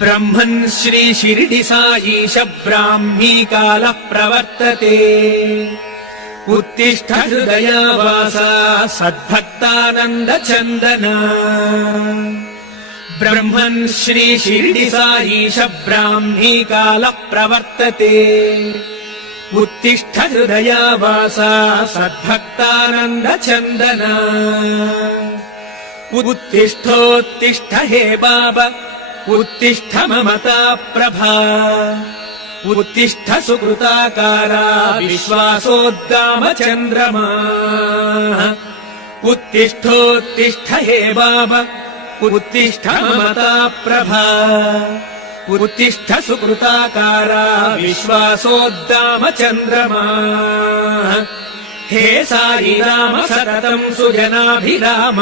ब्रह्मन् श्री शिरडि साईश ब्राह्मी कालः प्रवर्तते। उत्तिष्ठ हृदयावासा सद्भक्तानन्द चन्दना। ब्रह्मन् श्री शिरडि साईश ब्राह्मी कालः प्रवर्तते। उत्तिष्ठ हृदयावासा सद्भक्तानन्द चन्दना। उत्तिष्ठोत्तिष्ठ हे बाबा उत्तिष्ठ ममता प्रभा। उत्तिष्ठ सुकृताकारा विश्वासोद्गाम चन्द्रमा। उत्तिष्ठोत्तिष्ठ हे बाबा उत्तिष्ठ ममता प्रभा। उत्तिष्ठ सुकृताकारा विश्वासोद्गाम चन्द्रमा। हे साई राम सततं सुजनाभिराम।